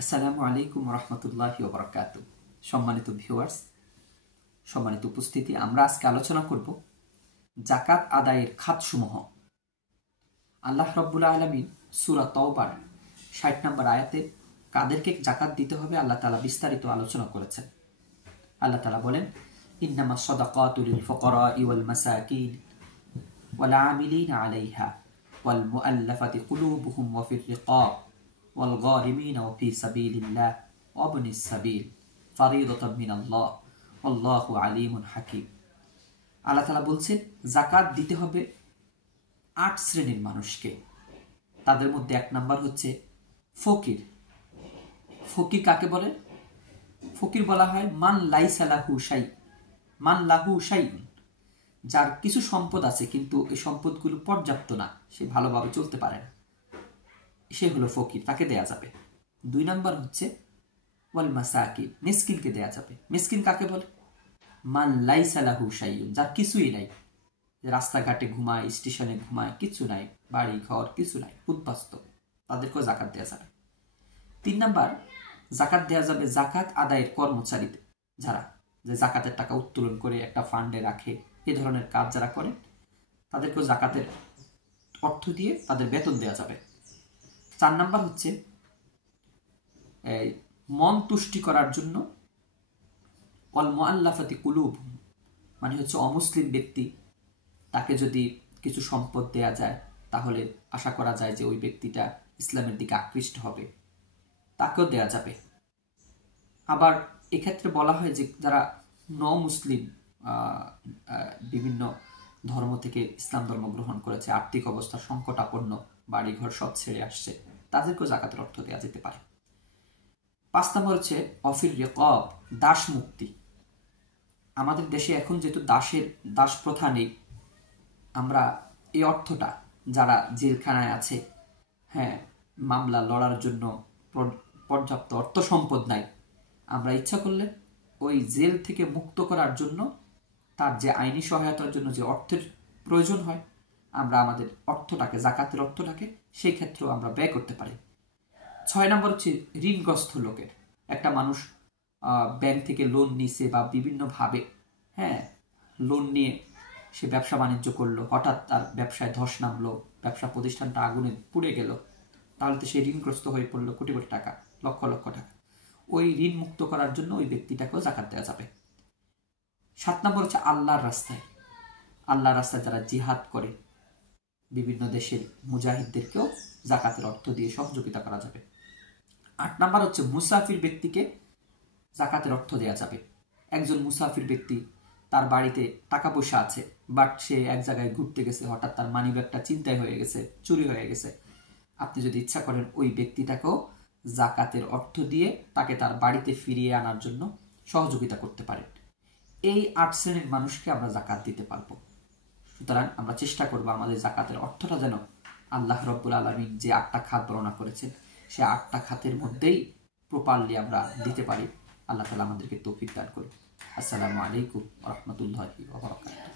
আসসালামু আলাইকুম রহমতুল্লাহি ওয়া বারাকাতুহু। সম্মানিত ভিউয়ার্স, সম্মানিত উপস্থিতি, আমরা আজকে আলোচনা করব যাকাত আদায়ের খাতসমূহ। আল্লাহ রাব্বুল আলামিন সূরা তাওবার ৬০ নম্বর আয়াতে কাদেরকে যাকাত দিতে হবে আল্লাহ তাআলা বিস্তারিত আলোচনা করেছেন। আল্লাহ তাআলা বলেন, ইন্নামাস সাদাকাতু লিল ফুকারাই ওয়াল মাসাকিন ওয়াল আমিলিনা আলাইহা ওয়াল মুআল্লাফাতি কুলুবুহুম ওয়া ফির রিকাব والغارمين وفي سبيل الله وابن السبيل فريضة من الله والله عليم حكيم। আল্লাহ তাআলা বলছেন যাকাত দিতে হবে ৮ শ্রেণীর মানুষকে। তাদের মধ্যে ১ নাম্বার হচ্ছে ফকির। ফকির কাকে বলে? ফকির বলা হয় মান লাইসা লাহু শাই, মান লাহু শাইউন, যার কিছু সম্পদ আছে কিন্তু এই সম্পদগুলো পর্যাপ্ত না, সে ভালোভাবে চলতে পারে না, সে হলো ফকির, তাকে দেয়া যাবে। ২ নাম্বার হচ্ছে ওয়াল মাসাকিন, মিসকিনকে দেয়া যাবে। মিসকিন কাকে বলে? মান লাইসা লাহু শাইউন, যার কিছুই নাই, রাস্তাঘাটে ঘুমায়, স্টেশনে ঘুমায়, কিছু নাই, বাড়ি ঘর কিছু নাই, উদ্বাস্ত, তাদেরকেও যাকাত দেয়া যাবে। ৩ নাম্বার যাকাত দেয়া যাবে যাকাত আদায়ের কর্মচারীদের, যারা যে যাকাতের টাকা উত্তোলন করে একটা ফান্ডে রাখে, এ ধরনের কাজ যারা করেন তাদেরকেও যাকাতের অর্থ দিয়ে তাদের বেতন দেওয়া যাবে। ৪ নাম্বার হচ্ছে মন তুষ্টি করার জন্য ওয়াল মুআল্লাফাতি কুলুবুহুম, মানে হচ্ছে অমুসলিম ব্যক্তি, তাকে যদি কিছু সম্পদ দেয়া যায় তাহলে আশা করা যায় যে ওই ব্যক্তিটা ইসলামের দিকে আকৃষ্ট হবে, তাকেও দেয়া যাবে। আবার এক্ষেত্রে বলা হয় যে যারা মুসলিম, বিভিন্ন ধর্ম থেকে ইসলাম ধর্ম গ্রহণ করেছে, আর্থিক অবস্থা সংকটাপন্ন, বাড়িঘর সব ছেড়ে আসছে, তাদেরকেও যাকাতের অর্থ দেওয়া যেতে পারে। ৫ নম্বর হচ্ছে অফির রিকাব, দাস মুক্তি। আমাদের দেশে এখন যেহেতু দাস প্রথা নেই, আমরা এই অর্থটা, যারা জেলখানায় আছে, হ্যাঁ, মামলা লড়ার জন্য পর্যাপ্ত অর্থ সম্পদ নাই, আমরা ইচ্ছা করলে ওই জেল থেকে মুক্ত করার জন্য তার যে আইনি সহায়তার জন্য যে অর্থের প্রয়োজন হয়, আমরা আমাদের অর্থটাকে, যাকাতের অর্থটাকে সেই ক্ষেত্রেও আমরা ব্যয় করতে পারি। ৬ নম্বর হচ্ছে ঋণগ্রস্ত লোকের। একটা মানুষ ব্যাংক থেকে লোন নিছে বা বিভিন্নভাবে, হ্যাঁ, লোন নিয়ে সে ব্যবসা বাণিজ্য করলো, হঠাৎ তার ব্যবসায় ধস নামলো, ব্যবসা প্রতিষ্ঠানটা আগুনে পুড়ে গেল, তাহলে তো সে ঋণগ্রস্ত হয়ে পড়লো কোটি কোটি টাকা, লক্ষ লক্ষ টাকা। ওই ঋণ মুক্ত করার জন্য ওই ব্যক্তিটাকেও যাকাত দেওয়া যাবে। ৭ নম্বর হচ্ছে আল্লাহর রাস্তায়, আল্লাহর রাস্তায় যারা জিহাদ করে, বিভিন্ন দেশের মুজাহিদদেরকেও যাকাতের অর্থ দিয়ে সহযোগিতা করা যাবে। ৮ নাম্বার হচ্ছে মুসাফির ব্যক্তিকে যাকাতের অর্থ দেওয়া যাবে। একজন মুসাফির ব্যক্তি, তার বাড়িতে টাকা পয়সা আছে, বাট সে এক জায়গায় ঘুরতে গেছে, হঠাৎ তার মানিব্যাগটা ছিনতাই হয়ে গেছে, চুরি হয়ে গেছে, আপনি যদি ইচ্ছা করেন ওই ব্যক্তিটাকেও যাকাতের অর্থ দিয়ে তাকে তার বাড়িতে ফিরিয়ে আনার জন্য সহযোগিতা করতে পারেন। এই ৮ শ্রেণীর মানুষকে আমরা যাকাত দিতে পারবো। সুতরাং আমরা চেষ্টা করবো আমাদের যাকাতের অর্থটা যেন আল্লাহ রাব্বুল আলামিন যে ৮টা খাত বর্ণনা করেছেন, সে ৮টা খাতের মধ্যেই প্রপারলি আমরা দিতে পারি। আল্লাহ তাআলা আমাদেরকে তৌফিক দান করুন। আসসালামু আলাইকুম ওয়া রাহমাতুল্লাহি ওয়া বারাকাতুহু।